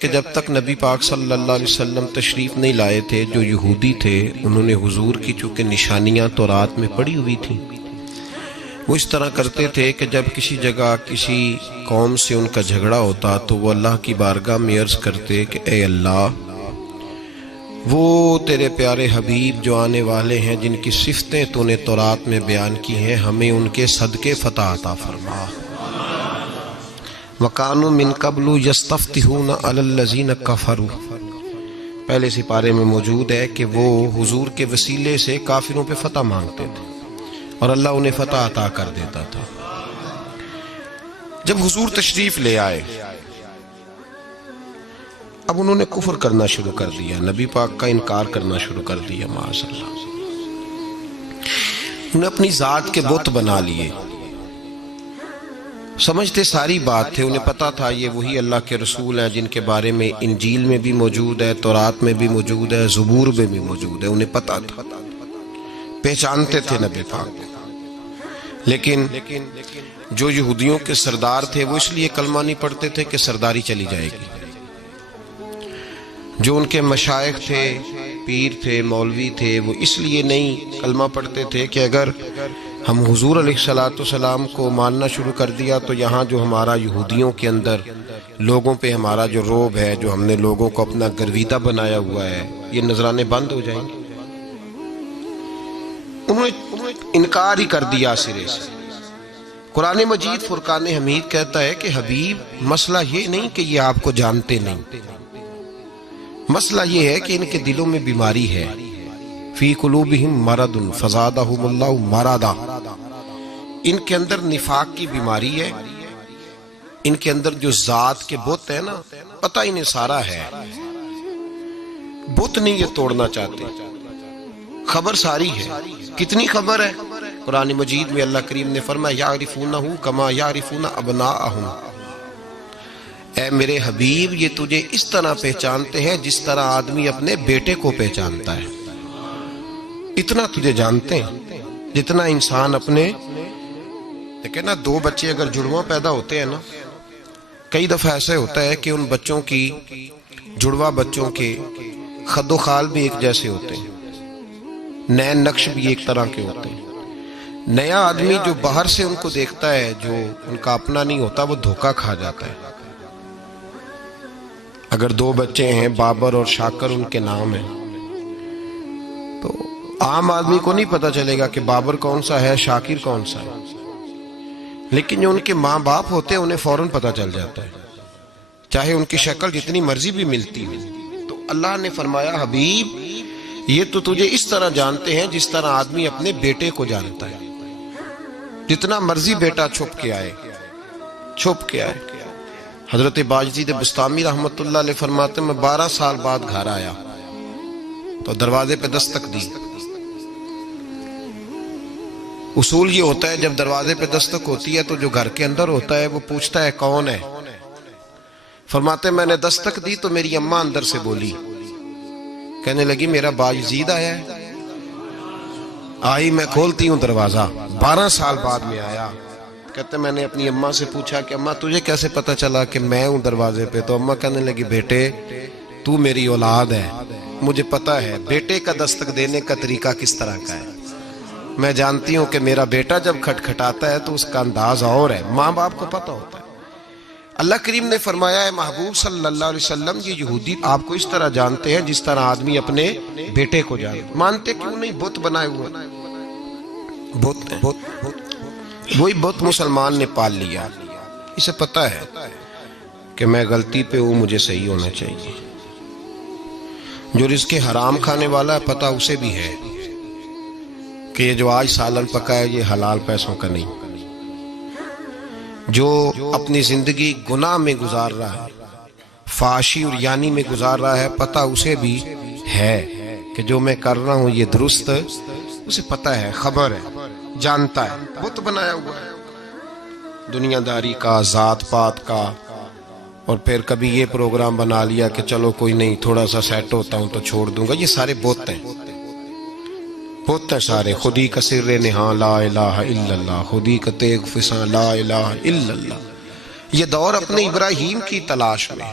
کہ جب تک نبی پاک صلی اللہ علیہ وسلم تشریف نہیں لائے تھے، جو یہودی تھے انہوں نے حضور کی چونکہ نشانیاں تورات میں پڑی ہوئی تھیں، وہ اس طرح کرتے تھے کہ جب کسی جگہ کسی قوم سے ان کا جھگڑا ہوتا تو وہ اللہ کی بارگاہ میں عرض کرتے کہ اے اللہ، وہ تیرے پیارے حبیب جو آنے والے ہیں جن کی صفتیں تو نے تورات میں بیان کی ہیں، ہمیں ان کے صدقے فتح عطا فرما۔ وَقَانُوا مِن قَبْلُ يَسْتَفْتِحُونَ عَلَى الَّذِينَ كَفَرُوا، پہلے سپارے میں موجود ہے کہ وہ حضور کے وسیلے سے کافروں پہ فتح مانگتے تھے اور اللہ انہیں فتح عطا کر دیتا تھا۔ جب حضور تشریف لے آئے، اب انہوں نے کفر کرنا شروع کر دیا، نبی پاک کا انکار کرنا شروع کر دیا، معاذ اللہ۔ انہوں نے اپنی ذات کے بت بنا لیے، سمجھتے ساری بات تھے، انہیں پتا تھا یہ وہی اللہ کے رسول ہیں جن کے بارے میں انجیل میں بھی موجود ہے، تورات میں بھی موجود ہے، زبور میں بھی موجود ہے، انہیں پتا تھا، پہچانتے تھے نبی پاک۔ لیکن جو یہودیوں کے سردار تھے وہ اس لیے کلمہ نہیں پڑھتے تھے کہ سرداری چلی جائے گی، جو ان کے مشائخ تھے، پیر تھے، مولوی تھے، وہ اس لیے نہیں کلمہ پڑھتے تھے کہ اگر ہم حضور علیہ السلام کو ماننا شروع کر دیا تو یہاں جو ہمارا یہودیوں کے اندر لوگوں پہ ہمارا جو روب ہے، جو ہم نے لوگوں کو اپنا گرویدہ بنایا ہوا ہے، یہ نذرانے بند ہو جائیں گے۔ انہوں نے انکار ہی کر دیا سرے سے۔ قرآن مجید فرقان حمید کہتا ہے کہ حبیب، مسئلہ یہ نہیں کہ یہ آپ کو جانتے نہیں، مسئلہ یہ ہے کہ ان کے دلوں میں بیماری ہے، فی قلوبہم مرض فزادہم اللہ مرضا، ان کے اندر نفاق کی بیماری ہے، ان کے اندر جو ذات کے بت ہے نا، پتہ انہیں سارا ہے، بت نہیں یہ توڑنا چاہتے، خبر ساری ہے۔ کتنی خبر ہے؟ قرآن مجید میں اللہ کریم نے فرمایا یعرفونہ کما یعرفون ابناءہم، اے میرے حبیب یہ تجھے اس طرح پہچانتے ہیں جس طرح آدمی اپنے بیٹے کو پہچانتا ہے، اتنا تجھے جانتے ہیں جتنا انسان اپنے، دیکھیں نا، دو بچے اگر جڑواں پیدا ہوتے ہیں نا، کئی دفعہ ایسے ہوتا ہے کہ ان بچوں کی، جڑواں بچوں کے خد و خال بھی ایک جیسے ہوتے ہیں، نین نقش بھی ایک طرح کے ہوتے ہیں۔ نیا آدمی جو باہر سے ان کو دیکھتا ہے، جو ان کا اپنا نہیں ہوتا، وہ دھوکہ کھا جاتا ہے۔ اگر دو بچے ہیں، بابر اور شاکر ان کے نام ہیں، تو عام آدمی کو نہیں پتا چلے گا کہ بابر کون سا ہے، شاکر کون سا ہے، لیکن جو ان کے ماں باپ ہوتے ہیں انہیں فوراً پتا چل جاتا ہے، چاہے ان کی شکل جتنی مرضی بھی ملتی ہو۔ تو اللہ نے فرمایا حبیب یہ تو تجھے اس طرح جانتے ہیں جس طرح آدمی اپنے بیٹے کو جانتا ہے، جتنا مرضی بیٹا چھپ کے آئے، چھپ کے آئے۔ حضرت باجدید بستامی رحمت اللہ علیہ فرماتے ہیں میں 12 سال بعد گھر آیا تو دروازے پہ دستک دی۔ اصول یہ ہوتا ہے جب دروازے پہ دستک ہوتی ہے تو جو گھر کے اندر ہوتا ہے وہ پوچھتا ہے کون ہے؟ فرماتے میں نے دستک دی تو میری اماں اندر سے بولی، کہنے لگی میرا باجدید آیا ہے۔ آئی، میں کھولتی ہوں دروازہ، 12 سال بعد میں آیا۔ کہتے میں نے اپنی اماں سے پوچھا کہ اماں تجھے کیسے پتا چلا کہ میں ہوں دروازے پہ؟ تو اماں کہنے لگی بیٹے تو میری اولاد ہے، مجھے پتا ہے بیٹے کا دستک دینے کا طریقہ کس طرح کا ہے، میں جانتی ہوں کہ میرا بیٹا جب کھٹکھٹاتا ہے تو اس کا انداز اور ہے، ماں باپ کو پتا ہوتا ہے۔ اللہ کریم نے فرمایا ہے محبوب صلی اللہ علیہ وسلم یہ یہودی آپ کو اس طرح جانتے ہیں جس طرح آدمی اپنے بیٹے کو جانتے، مانتے کیوں نہیں؟ بت بنائے ہوئے، بت ہیں، وہی بت مسلمان نے پال لیا، اسے پتا ہے کہ میں غلطی پہ ہوں، مجھے صحیح ہونا چاہیے۔ جو رزق حرام کھانے والا ہے پتا اسے بھی ہے کہ یہ جو آج سالن پکا ہے یہ حلال پیسوں کا نہیں۔ جو اپنی زندگی گناہ میں گزار رہا ہے، فحاشی اور یانی میں گزار رہا ہے، پتا اسے بھی ہے کہ جو میں کر رہا ہوں یہ درست، اسے پتا ہے، خبر ہے، جانتا ہے۔ بت بنایا ہوا ہے دنیا داری کا، ذات پات کا، اور پھر کبھی یہ پروگرام بنا لیا کہ چلو کوئی نہیں تھوڑا سا سیٹ ہوتا ہوں تو چھوڑ دوں گا، یہ سارے بت ہیں، بت ہیں سارے۔ خودی کا سر نہاں لا الہ الا اللہ، خودی کا تیغ فساں لا الہ الا اللہ۔ یہ دور اپنے ابراہیم کی تلاش میں،